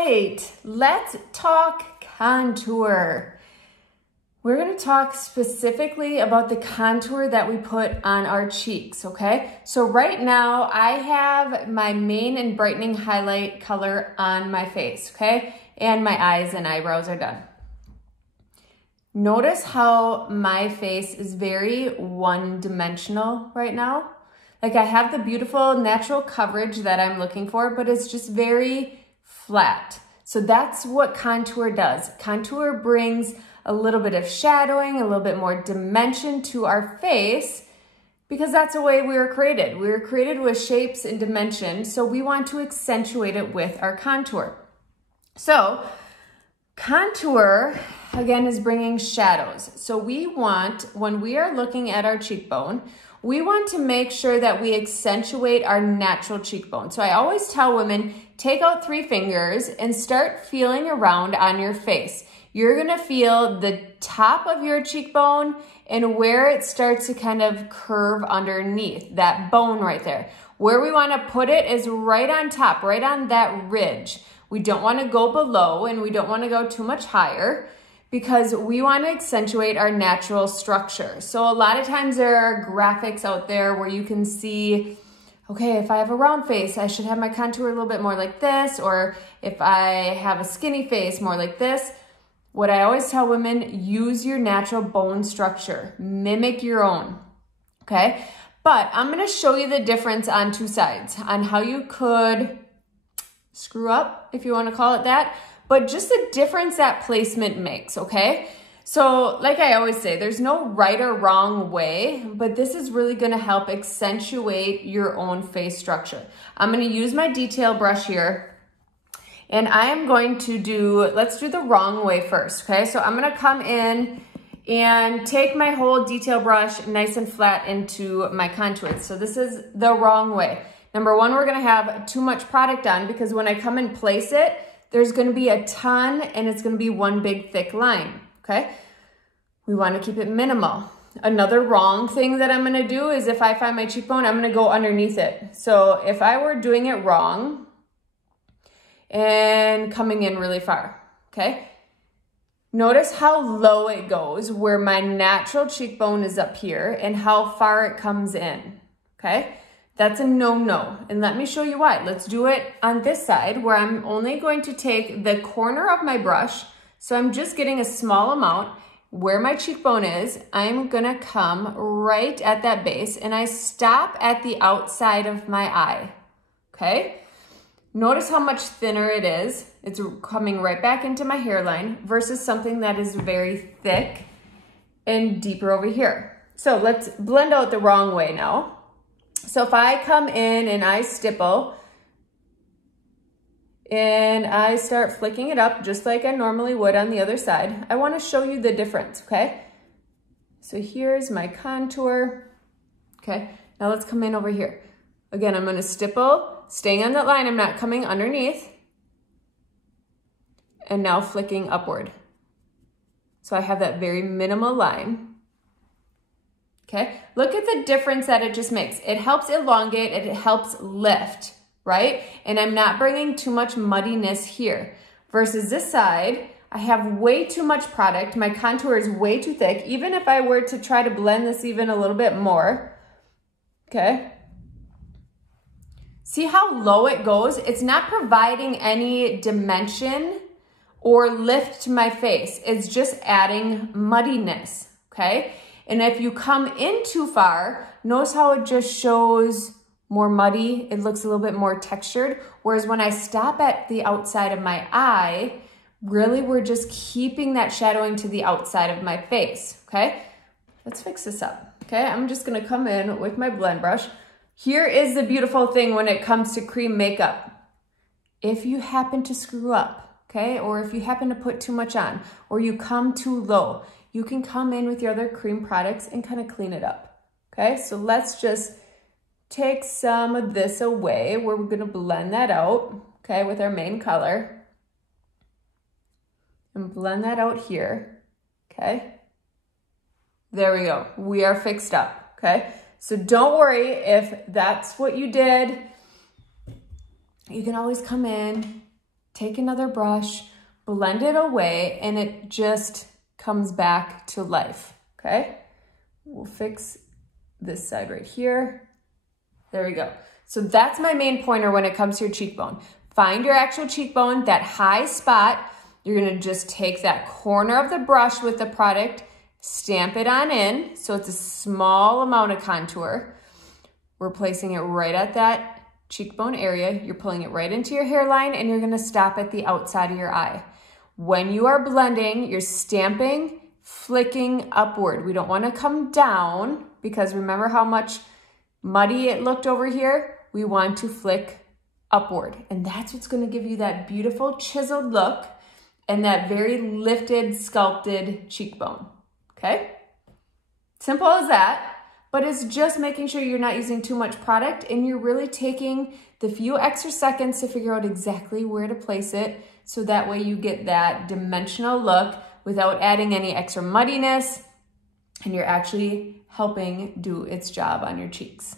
right, let's talk contour. We're going to talk specifically about the contour that we put on our cheeks, okay? So right now I have my mane and brightening highlight color on my face, okay? And my eyes and eyebrows are done. Notice how my face is very one-dimensional right now. Like I have the beautiful natural coverage that I'm looking for, but it's just very flat. So that's what contour does. Contour brings a little bit of shadowing, a little bit more dimension to our face because that's the way we were created. We were created with shapes and dimension, so we want to accentuate it with our contour. So contour, again, is bringing shadows. So we want, when we are looking at our cheekbone, we want to make sure that we accentuate our natural cheekbone. So I always tell women, take out 3 fingers and start feeling around on your face. You're gonna feel the top of your cheekbone and where it starts to kind of curve underneath, that bone right there. Where we wanna put it is right on top, right on that ridge. We don't wanna go below and we don't wanna go too much higher because we wanna accentuate our natural structure. So a lot of times there are graphics out there where you can see, okay, if I have a round face, I should have my contour a little bit more like this, or if I have a skinny face, more like this. What I always tell women, use your natural bone structure, mimic your own, okay? But I'm gonna show you the difference on 2 sides, on how you could screw up, if you wanna call it that, but just the difference that placement makes, okay? So like I always say, there's no right or wrong way, but this is really gonna help accentuate your own face structure. I'm gonna use my detail brush here, and I am going to let's do the wrong way first, okay? So I'm gonna come in and take my whole detail brush nice and flat into my contour. So this is the wrong way. Number 1, we're gonna have too much product on because when I come and place it, there's gonna be a ton and it's gonna be one big thick line, okay? We wanna keep it minimal. Another wrong thing that I'm gonna do is if I find my cheekbone, I'm gonna go underneath it. So if I were doing it wrong and coming in really far, okay? Notice how low it goes where my natural cheekbone is up here and how far it comes in, okay? That's a no-no, and let me show you why. Let's do it on this side where I'm only going to take the corner of my brush, so I'm just getting a small amount. Where my cheekbone is, I'm gonna come right at that base and I stop at the outside of my eye, okay? Notice how much thinner it is. It's coming right back into my hairline versus something that is very thick and deeper over here. So let's blend out the wrong way now. So if I come in and I stipple and I start flicking it up just like I normally would on the other side, I want to show you the difference, okay? So here's my contour, okay? Now let's come in over here. Again, I'm going to stipple, staying on that line, I'm not coming underneath, and now flicking upward. So I have that very minimal line. Okay, look at the difference that it just makes. It helps elongate, it helps lift, right? And I'm not bringing too much muddiness here. Versus this side, I have way too much product. My contour is way too thick. Even if I were to try to blend this even a little bit more, okay? See how low it goes? It's not providing any dimension or lift to my face. It's just adding muddiness, okay? And if you come in too far, notice how it just shows more muddy. It looks a little bit more textured. Whereas when I stop at the outside of my eye, really we're just keeping that shadowing to the outside of my face, okay? Let's fix this up, okay? I'm just gonna come in with my blend brush. Here is the beautiful thing when it comes to cream makeup. If you happen to screw up, okay? Or if you happen to put too much on, or you come too low, you can come in with your other cream products and kind of clean it up, okay? So let's just take some of this away. We're gonna blend that out, okay, with our main color. And blend that out here, okay? There we go, we are fixed up, okay? So don't worry if that's what you did. You can always come in take another brush, blend it away, and it just comes back to life, okay? We'll fix this side right here. There we go. So that's my main pointer when it comes to your cheekbone. Find your actual cheekbone, that high spot. You're gonna just take that corner of the brush with the product, stamp it on in, so it's a small amount of contour. We're placing it right at that cheekbone area. You're pulling it right into your hairline, and you're gonna stop at the outside of your eye. When you are blending, you're stamping, flicking upward. We don't wanna come down, because remember how much muddy it looked over here? We want to flick upward, and that's what's gonna give you that beautiful chiseled look and that very lifted, sculpted cheekbone, okay? Simple as that, but it's just making sure you're not using too much product and you're really taking the few extra seconds to figure out exactly where to place it, so that way you get that dimensional look without adding any extra muddiness, and you're actually helping do its job on your cheeks.